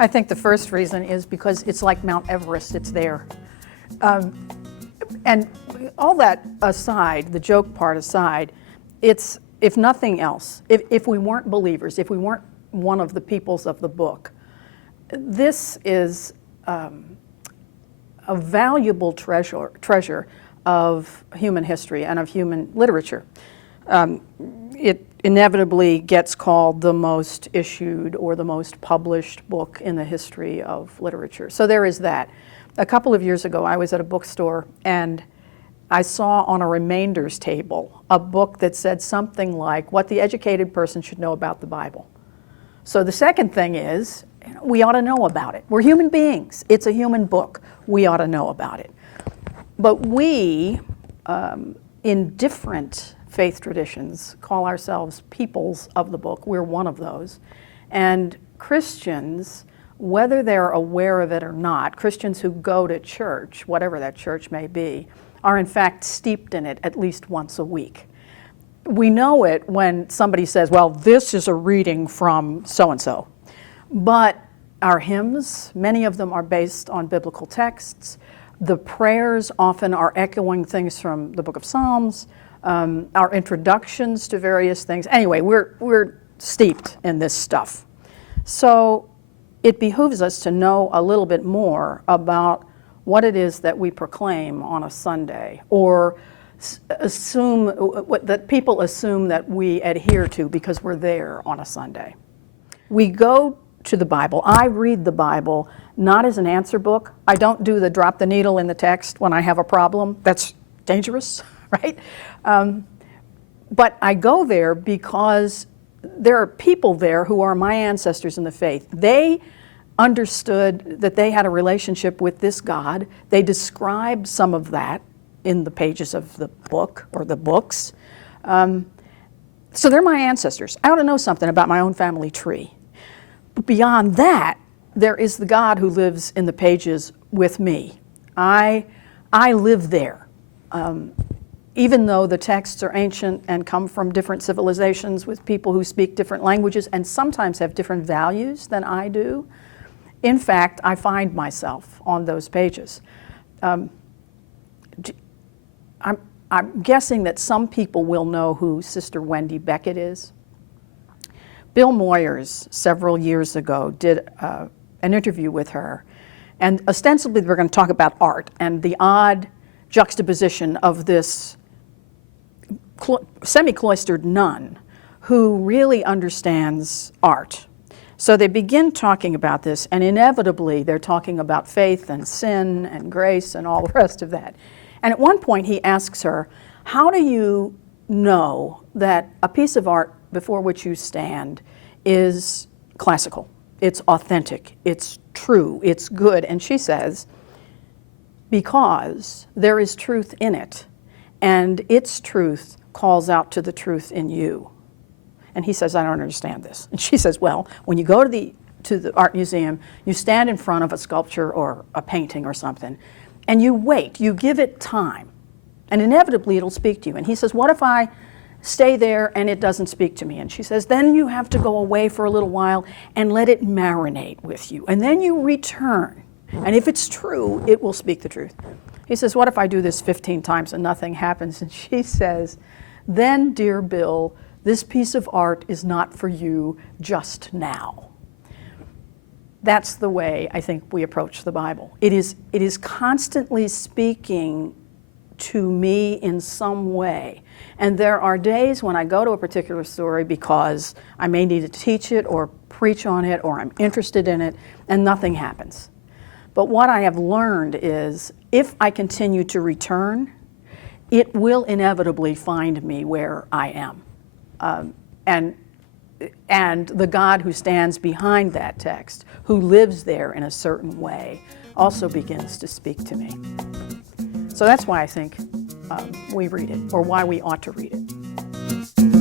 I think the first reason is because it's like Mount Everest, it's there. And all that aside, the joke part aside, it's, if nothing else, if we weren't believers, if we weren't one of the peoples of the book, this is a valuable treasure of human history and of human literature. It inevitably gets called the most issued or the most published book in the history of literature. So there is that. A couple of years ago, I was at a bookstore and I saw on a remainders table a book that said something like what the educated person should know about the Bible. So the second thing is, we ought to know about it. We're human beings. It's a human book. We ought to know about it. But we, in different faith traditions, call ourselves peoples of the book. We're one of those. And Christians, whether they're aware of it or not, Christians who go to church, whatever that church may be, are in fact steeped in it at least once a week. We know it when somebody says, well, this is a reading from so-and-so. But our hymns, many of them are based on biblical texts. The prayers often are echoing things from the book of Psalms. Our introductions to various things. Anyway, we're steeped in this stuff. So it behooves us to know a little bit more about what it is that we proclaim on a Sunday, or assume that people assume that we adhere to because we're there on a Sunday. We go to the Bible. I read the Bible not as an answer book. I don't do the drop the needle in the text when I have a problem. That's dangerous, right? But I go there because there are people there who are my ancestors in the faith. They understood that they had a relationship with this God. They described some of that in the pages of the book or the books. So they're my ancestors. I ought to know something about my own family tree. But beyond that, there is the God who lives in the pages with me. I live there. Even though the texts are ancient and come from different civilizations with people who speak different languages and sometimes have different values than I do, in fact, I find myself on those pages. I'm guessing that some people will know who Sister Wendy Beckett is. Bill Moyers, several years ago, did an interview with her, and ostensibly we're going to talk about art and the odd juxtaposition of this semi-cloistered nun who really understands art. So they begin talking about this, and inevitably they're talking about faith and sin and grace and all the rest of that. And at one point he asks her, how do you know that a piece of art before which you stand is classical, it's authentic, it's true, it's good? And she says, because there is truth in it, and its truth calls out to the truth in you. And he says, I don't understand this. And she says, well, when you go to the art museum, you stand in front of a sculpture or a painting or something, and you wait, you give it time, and inevitably it'll speak to you. And he says, what if I stay there and it doesn't speak to me? And she says, then you have to go away for a little while and let it marinate with you. And then you return. And if it's true, it will speak the truth. He says, what if I do this 15 times and nothing happens? And she says, then, dear Bill, this piece of art is not for you just now. That's the way I think we approach the Bible. It is constantly speaking to me in some way. And there are days when I go to a particular story because I may need to teach it or preach on it or I'm interested in it, and nothing happens. But what I have learned is if I continue to return, it will inevitably find me where I am. And the God who stands behind that text, who lives there in a certain way, also begins to speak to me. So that's why I think we read it, or why we ought to read it.